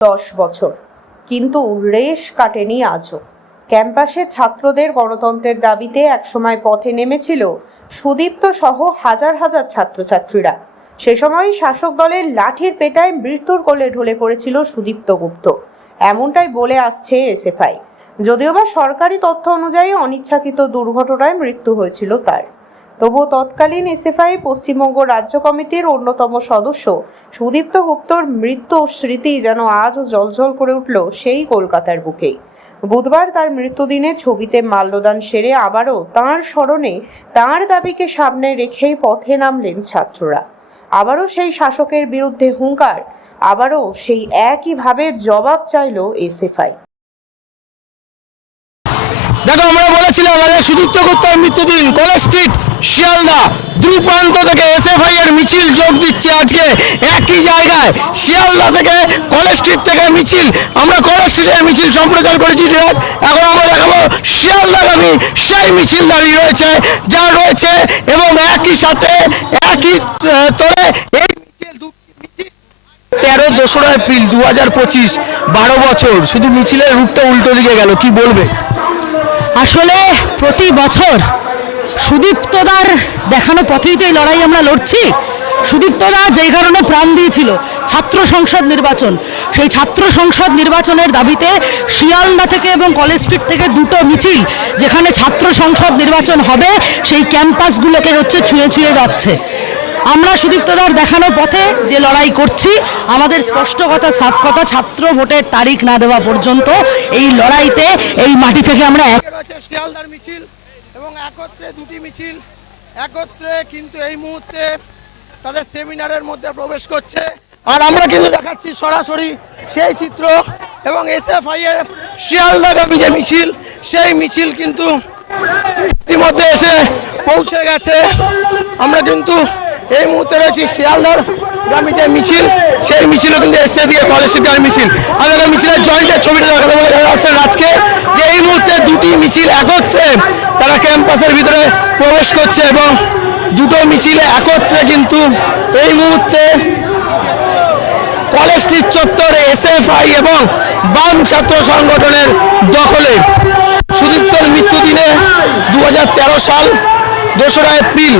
10 বছর, কিন্তু রেশ কাটেনি আজও। ক্যাম্পাসে ছাত্রদের গণতন্ত্রের দাবিতে একসময় পথে নেমেছিল সুদীপ্ত সহ হাজার হাজার ছাত্রছাত্রীরা। সে সময় শাসক দলের লাঠির পেটায় মৃত্যুর কোলে ঢলে পড়েছিল সুদীপ্ত গুপ্ত, এমনটাই বলে আসছে এসএফআই। যদিও বা সরকারি তথ্য অনুযায়ী অনিচ্ছাকৃত দুর্ঘটনায় মৃত্যু হয়েছিল তার। তবুও তৎকালীন এসএফআই পশ্চিমবঙ্গ রাজ্য কমিটির অন্যতম সদস্য সুদীপ্ত গুপ্তর মৃত্যু স্মৃতি যেন আজও জ্বলজ্বল করে উঠল সেই কলকাতার বুকেই। বুধবার তার মৃত্যুদিনে ছবিতে মাল্যদান সেরে আবারও তাঁর স্মরণে তাঁর দাবিকে সামনে রেখেই পথে নামলেন ছাত্ররা। আবারও সেই শাসকের বিরুদ্ধে হুঙ্কার, আবারও সেই একইভাবে জবাব চাইল এসএফআই। দেখো, আমরা বলেছিলাম আমাদের সুদীপ্ত গুপ্তের মৃত্যুদিন কলেজ স্ট্রিট শিয়ালদা দুই প্রান্ত থেকে এসএফআই এর মিছিল যোগ দিচ্ছে আজকে একই জায়গায়। শিয়ালদা থেকে কলেজ স্ট্রিট থেকে মিছিল, আমরা কলেজ স্ট্রিটের মিছিল সম্প্রচার করেছি। এখন আমরা দেখাবো শিয়ালদাগামী সেই মিছিল দাঁড়িয়ে রয়েছে যা রয়েছে, এবং একই সাথে একই তোরে এই 13 এপ্রিল 2025, 12 বছর, শুধু মিছিলের রূপটা উল্টো দিকে গেল। কি বলবে? আসলে প্রতি বছর সুদীপ্তদার দেখানো পথেই তো এই লড়াই আমরা লড়ছি। সুদীপ্তদা যেই কারণে প্রাণ দিয়েছিল ছাত্র সংসদ নির্বাচন, সেই ছাত্র সংসদ নির্বাচনের দাবিতে শিয়ালদা থেকে এবং কলেজ স্ট্রিট থেকে দুটো মিছিল, যেখানে ছাত্র সংসদ নির্বাচন হবে সেই ক্যাম্পাসগুলোকে ছুঁয়ে ছুঁয়ে যাচ্ছে। আমরা সুদীপ্তদার দেখানো পথে যে লড়াই করছি, আমাদের স্পষ্ট কথা, সাফ কথা, ছাত্র ভোটের তারিখ না দেওয়া পর্যন্ত এই লড়াইতে এই মাটি থেকে আমরা শিয়ালদার মিছিল এবং একত্রে দুটি মিছিল একত্রে কিন্তু এই মুহূর্তে তাদের সেমিনারের মধ্যে প্রবেশ করছে। আর আমরা কিন্তু দেখাচ্ছি সরাসরি সেই চিত্র, এবং এসএফআই এর শিয়ালদাগামী যে মিছিল, সেই মিছিল কিন্তু ইতিমধ্যে এসে পৌঁছে গেছে। আমরা কিন্তু এই মুহূর্তে রয়েছি শিয়ালদার গ্রামী যে মিছিল, সেই মিছিলও কিন্তু এসে দিয়ে কলেজ স্ট্রিটের মিছিল। আমাদের মিছিলের জয়েন্টের ছবিটা দেখাতে বলে আসছেন আজকে যে এই মুহূর্তে দুটি মিছিল একত্রে তারা ক্যাম্পাসের ভিতরে প্রবেশ করছে, এবং দুটো মিছিল একত্রে কিন্তু এই মুহূর্তে কলেজ স্ট্রিট চত্বরে এসএফআই এবং বাম ছাত্র সংগঠনের দখলে। সুদীপ্তর মৃত্যুদিনে 2013 সাল 2 এপ্রিল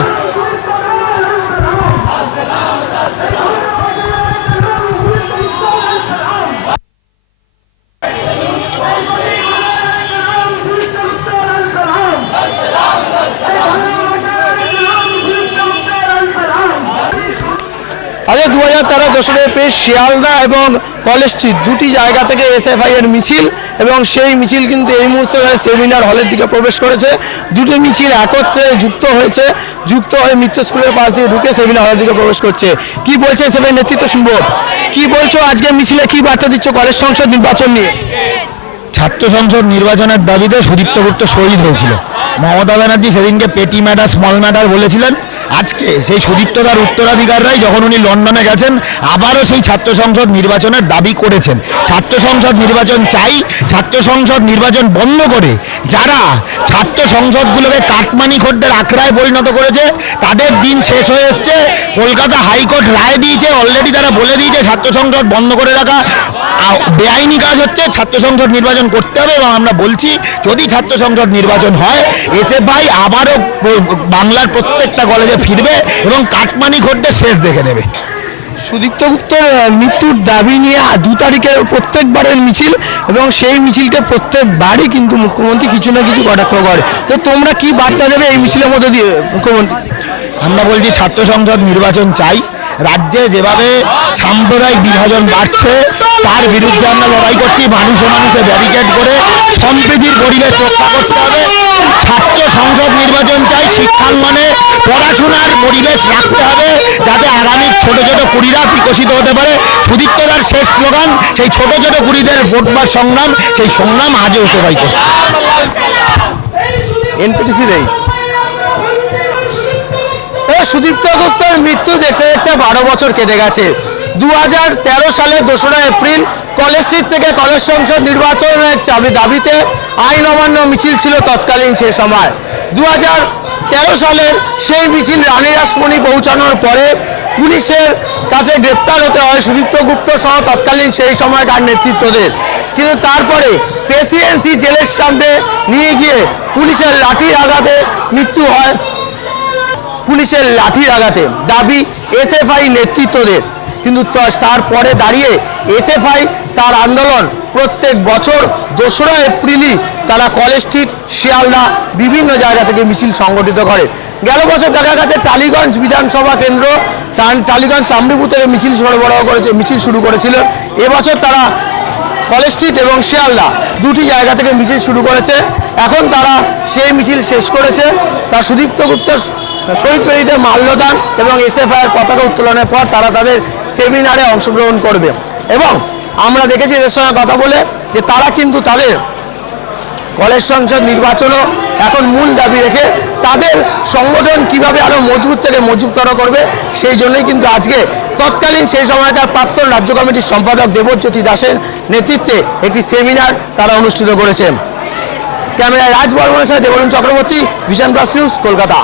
আজ 2013 এপ্রিল শিয়ালদা এবং কলেজ স্ট্রিট দুটি জায়গা থেকে এসএফআই এর মিছিল, এবং সেই মিছিল কিন্তু এই মুহূর্তে সেমিনার হলের দিকে প্রবেশ করেছে। দুটো মিছিল একত্রে যুক্ত হয়ে মিত্র স্কুলের পাশ দিয়ে ঢুকে সেমিনার হলের দিকে প্রবেশ করছে। কি বলছে এসএফআই নেতৃত্ব শুনবো। কি বলছো আজকে মিছিলে, কি বার্তা দিচ্ছ কলেজ সংসদ নির্বাচন নিয়ে? ছাত্র সংসদ নির্বাচনের দাবিতে সুদীপ্ত গুপ্ত শহীদ হয়েছিল। মমতা ব্যানার্জি সেদিনকে পেটি ম্যাটার স্মল ম্যাটার বলেছিলেন। আজকে সেই সুদীপ্তদার উত্তরাধিকাররাই যখন উনি লন্ডনে গেছেন, আবারও সেই ছাত্র সংসদ নির্বাচনের দাবি করেছেন। ছাত্র সংসদ নির্বাচন চাই, ছাত্র সংসদ নির্বাচন বন্ধ করে যারা ছাত্র সংসদগুলোকে কাটমানি খদ্দের আখড়ায় পরিণত করেছে তাদের দিন শেষ হয়ে এসছে। কলকাতা হাইকোর্ট রায় দিয়েছে, অলরেডি তারা বলে দিয়েছে ছাত্র সংসদ বন্ধ করে রাখা বেআইনি কাজ হচ্ছে, ছাত্র সংসদ নির্বাচন করতে হবে। এবং আমরা বলছি, যদি ছাত্র সংসদ নির্বাচন হয়, এসএফআই আবারও বাংলার প্রত্যেকটা কলেজে ফিরবে এবং কাটমানি খদ্দের শেষ দেখে নেবে। সুদীপ্ত গুপ্তের মৃত্যুর দাবি নিয়ে 2 তারিখের প্রত্যেকবারের মিছিল, এবং সেই মিছিলকে প্রত্যেকবারই কিন্তু মুখ্যমন্ত্রী কিছু না কিছু কটাক্ষ করে। তো তোমরা কি বার্তা দেবে এই মিছিলের মধ্যে দিয়ে মুখ্যমন্ত্রী? আমরা বলছি ছাত্র সংসদ নির্বাচন চাই। রাজ্যে যেভাবে সাম্প্রদায়িক বিভাজন বাড়ছে তার বিরুদ্ধে আমরা লড়াই করছি। মানুষে ব্যারিকেড করে সম্প্রীতির পরিবেশ রক্ষা করতে হবে। ছাত্র সংসদ নির্বাচন চাই, শিক্ষাঙ্গনে পড়াশোনার পরিবেশ রাখতে হবে যাতে আগামী ছোট ছোট কুড়িরা বিকশিত হতে পারে। সুদীপ্তদার শেষ স্লোগান, সেই ছোট ছোট কুড়িদের ভোটবার সংগ্রাম, সেই সংগ্রাম আজও সবাই করছে। এনপিটিসি দেয় সুদীপ্ত গুপ্তের মৃত্যু দেখতে দেখতে 12 বছর কেটে গেছে। 2013 সালের 2 এপ্রিল কলেজ স্ট্রিট থেকে কলেজ সংসদ নির্বাচনের দাবিতে আইন অমান্য মিছিল ছিল তৎকালীন সে সময়। 2013 সালের সেই মিছিল রানী রাসমণি পৌঁছানোর পরে পুলিশের কাছে গ্রেপ্তার হতে হয় সুদীপ্ত গুপ্ত সহ তৎকালীন সেই সময়কার নেতৃত্বদের। কিন্তু তারপরে প্রেসিডেন্সি জেলের সামনে নিয়ে গিয়ে পুলিশের লাঠির আঘাতে মৃত্যু হয়, পুলিশের লাঠির আঘাতে। দাবি এসএফআই নেতৃত্বদের। কিন্তু তারপরে দাঁড়িয়ে এসএফআই তার আন্দোলন প্রত্যেক বছর 2রা এপ্রিলই তারা কলেজ স্ট্রিট, শিয়ালদা বিভিন্ন জায়গা থেকে মিছিল সংগঠিত করে। গেল বছর দেখা গেছে টালিগঞ্জ বিধানসভা কেন্দ্র, টালিগঞ্জ সামরিপুর থেকে মিছিল মিছিল শুরু করেছিল। এবছর তারা কলেজ স্ট্রিট এবং শিয়ালদা দুটি জায়গা থেকে মিছিল শুরু করেছে। এখন তারা সেই মিছিল শেষ করেছে। তার সুদীপ্ত গুপ্তের শহীদ বেদিতে মাল্যদান এবং এসএফআইয়ের পতাকা উত্তোলনের পর তারা তাদের সেমিনারে অংশগ্রহণ করবে। এবং আমরা দেখেছি এদের সঙ্গে কথা বলে যে তারা কিন্তু তাদের কলেজ সংসদ নির্বাচনও এখন মূল দাবি রেখে তাদের সংগঠন কিভাবে আরও মজবুত থেকে মজবুততর করবে সেই জন্যই কিন্তু আজকে তৎকালীন সেই সময়কার প্রাক্তন রাজ্য কমিটির সম্পাদক দেবজ্যোতি দাসের নেতৃত্বে একটি সেমিনার তারা অনুষ্ঠিত করেছেন। ক্যামেরায় রাজ বর্মনের সাথে Debarun Chakraborty, Vision Plus News, Kolkata.